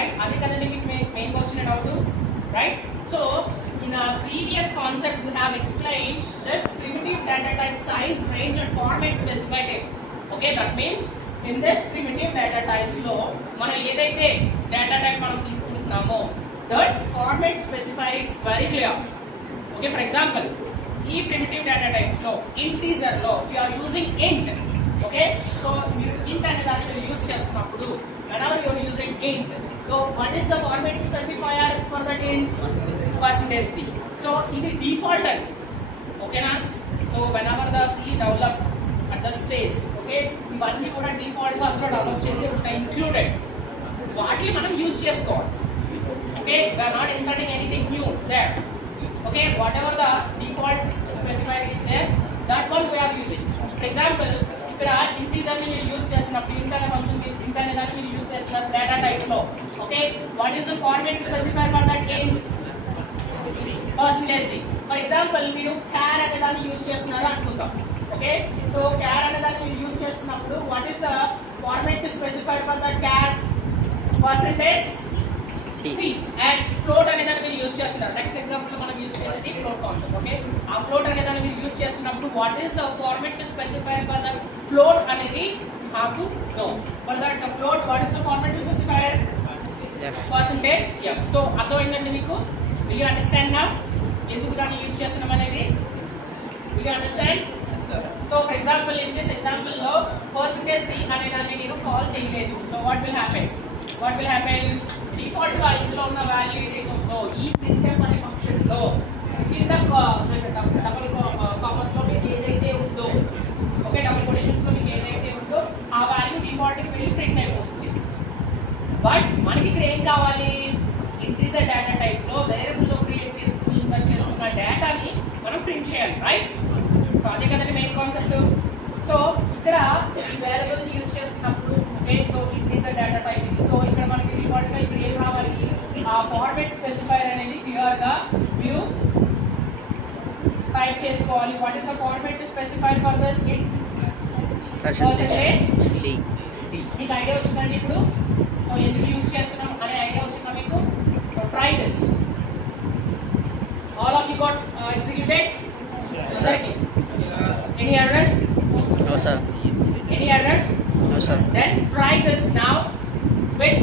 right? Adi kadandi meeku main ga vachina doubt, right? So in our previous concept we have explained this primitive data type size, range and format specified. Okay, that means in this primitive data types lo మనం ఏదైతే data type మనం తీసుకుంటున్నామో that format specifier is very clear. Okay, for example ఈ primitive data types లో integer లో if you are using int, okay, so మీరు int అనే దాన్ని use చేస్తున్నప్పుడు whenever you are using int, so what is the format specifier for that int? Percentage d. So ఇది default అని, okay na? So whenever the C develop at the stage, okay, ఇవన్నీ కూడా default గా అందులో develop చేసి ఉంటాయి included. వాటిని మనం యూస్ చేసుకోవాలి. Okay, we are not inserting anything new there. Okay, whatever the default specifier is there, that one we are using. For example, ఇక్కడ integer ని మీరు యూస్ చేస్తున్నప్పుడు int అనే ఫంక్షన్ మీరు int అనే దాన్ని మీరు యూస్ చేస్తున్నారు డేటా టైప్ లో. Okay, what is the format specifier for that int? Percentage d. For example, మీరు char అనే దాన్ని యూస్ చేస్తున్నారు అనుకుందాం. Okay, so char అనే దాన్ని మీరు యూస్ చేస్తున్నప్పుడు what is the format specifier for that char? Percentage C. And float అనే దాన్ని మీరు యూస్ చేస్తున్నారు. నెక్స్ట్ ఎగ్జాంపుల్ మనం యూస్ చేసేది float కాన్సెప్ట్. ఓకే, ఆ float అనే దాన్ని మీరు యూస్ చేస్తున్నప్పుడు what is the format specifier for the float అనేది you have to know. For that the float, what is the format specifier? Percentage f. So అర్థమైందండి మీకు? Will you understand now? ఎందుకు దాన్ని యూస్ చేస్తున్నాం అనేది? Will you understand? Yes sir. So for example, in this example లో percentage d అనే దాన్ని నేను కాల్ చేయలేదు. So what will happen? Default గా ఇందులో ఉన్న వాల్యూ ఏదైతే ఉందో ఈ printf అనే ఫంక్షన్ లో కింద డబుల్ కామర్స్ లో మీకు ఏదైతే ఉందో, ఓకే, డబుల్ కొటేషన్స్ లో మీకు ఏదైతే ఉందో ఆ వాల్యూ డిఫాల్ట్ కి వెళ్ళి ప్రింట్ అయిపోతుంది. బట్ మనకి ఇక్కడ ఏం కావాలి? ఇంటీజర్ డేటా టైప్ లో వేరియబుల్ లో క్రియేట్ చేసుకుని ఇన్సర్ట్ చేసుకున్న డేటాని మనం ప్రింట్ చేయాలి, రైట్? సో అదే కదండి మెయిన్ కాన్సెప్ట్. సో ఇక్కడ ఈ వేరియబుల్ యూస్ చేస్తున్నప్పుడు, okay, so integer data type. So ఇక్కడ మనకి డిఫాల్ట్ గా ఇప్పుడు ఏం కావాలి? ఆ ఫార్మాట్ స్పెసిఫైర్ అనేది క్లియర్ గా మీరు టైప్ చేసుకోవాలి. What is the format specifier for this int? Percentage d. మీకు ఐడియా వచ్చిందండి ఇప్పుడు? సో ఎందుకు యూస్ చేస్తున్నాం అనే ఐడియా వచ్చిందా మీకు? So try this. All of you got executed? Any errors? No sir. Any errors? No sir. Then try this now with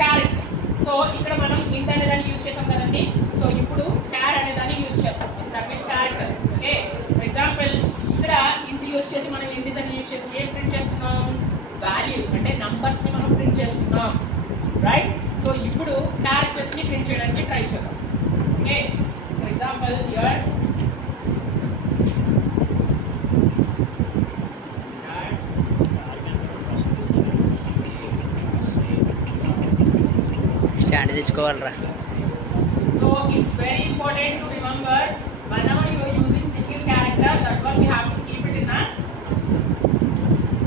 character. So ఇక్కడ మనం int అనే దాన్ని యూస్ చేసాం కదండి. సో ఇప్పుడు char అనే దాన్ని యూస్ చేస్తాం. That means character. Okay, for example ఇక్కడ int యూస్ చేసి మనం integer ని యూస్ చేసి ఏం ప్రింట్ చేస్తున్నాం? వాల్యూస్ అంటే నంబర్స్ ని మనం ప్రింట్ చేస్తున్నాం, రైట్? సో ఇప్పుడు క్యారెక్టర్స్ ని ప్రింట్ చేయడానికి ట్రై చేద్దాం. Okay, for example here stand తెచ్చుకోవాలరా. So it's very important to remember whenever you are using single character, that one we have to keep it in a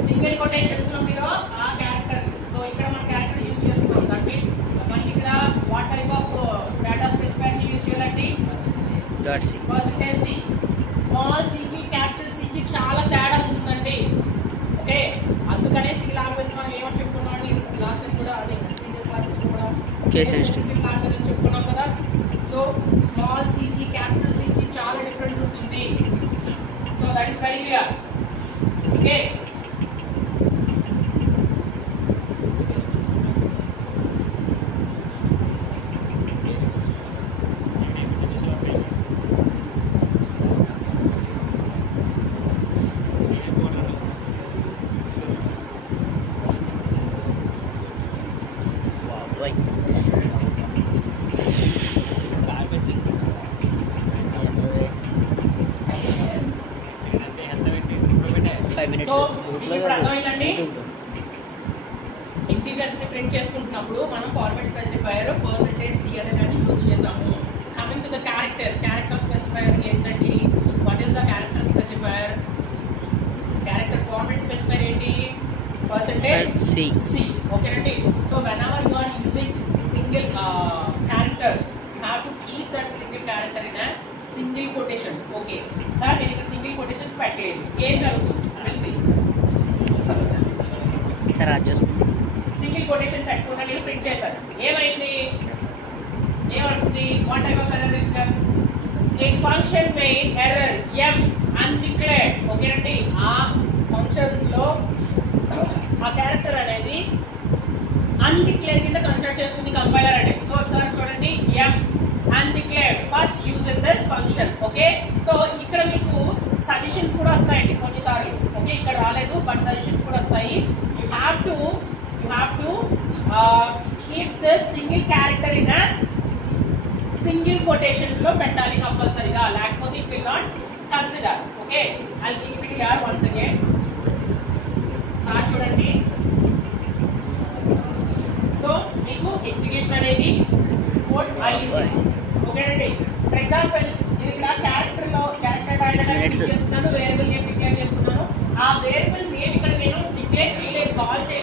single quotations లో మీరు ఆ character. So ఇక్కడ మన character use చేస్తున్నాం. That means మనకి ఇక్కడ what type of data specifier use చేయాలండి? .c. Percentage c. Small c కి క్యాపిటల్ c కి చాలా తేడా ఉంటుందండి. ఓకే, అందుకనే సి లాంగ్వేజ్ మనం ఏమని చెప్పుకున్నాం అండి లాస్ట్ టైం కూడా, అది ప్రీవియస్ క్లాసెస్ కూడా కేస్ సెన్సిటివ్ లాంగ్వేజ్ అని చెప్పుకున్నాం కదా. సో స్మాల్ c కి క్యాపిటల్ c కి చాలా డిఫరెన్స్ ఉంటుంది. So that is very clear. Okay, boy. 5 minutes. So ఇప్పుడు అర్థమైందండి? ఇంటీజర్స్ ని ప్రింట్ చేసుకుంటున్నప్పుడు మనం ఫార్మాట్ స్పెసిఫైయర్ పర్సెంటేజ్ d అనే దాన్ని యూస్ చేసాము. Coming to the characters, character specifier ఏంటండి? What is the character specifier? Character format specifier ఏంటి? Percentage c. ఓకేనండి. So whenever you are using single character, you have to keep that single character in a single quotations. Okay sir, నేను ఇక్కడ single quotations పెట్టేది ఏం జరుగుతుంది తెలిసి? Sir adjust single quotation set కూడా నేను ప్రింట్ చేశాను. ఏమైంది? ఏమంటుంది? What type of error is that? A function made error m undeclared. ఓకేనండి, ఆ ఫంక్షన్ లో ఆ క్యారెక్టర్ అనేది అన్డిక్లేర్డ్ కింద కన్సిడర్ చేస్తుంది కంపైలర్ అంటే. సో ఒకసారి చూడండి, m undeclared first use in this function. Okay, so ఇక్కడ మీకు సజెషన్స్ కూడా వస్తాయండి కొన్నిసార్లు. ఓకే, ఇక్కడ రాలేదు బట్ సజెషన్స్ కూడా వస్తాయి. You have to keep this single character in single quotations లో పెట్టాలి కంపల్సరీగా, లేకపోతే it will not consider. Okay, I keep it here once again. Sir చూడండి, సో మీకు ఎగ్జిక్యూషన్ అనేది కోడ్ అయ్యింది. ఓకేనండి, ఫర్ ఎగ్జాంపుల్ నేను ఇక్కడ క్యారెక్టర్ చేస్తున్నాను, వేరియబుల్ నేమ్ డిక్లేర్ చేస్తున్నాను. ఆ వేరియబుల్ నేమ్ ఇక్కడ నేను డిక్లేర్ చేయలేదు, కాల్ చేయలేదు.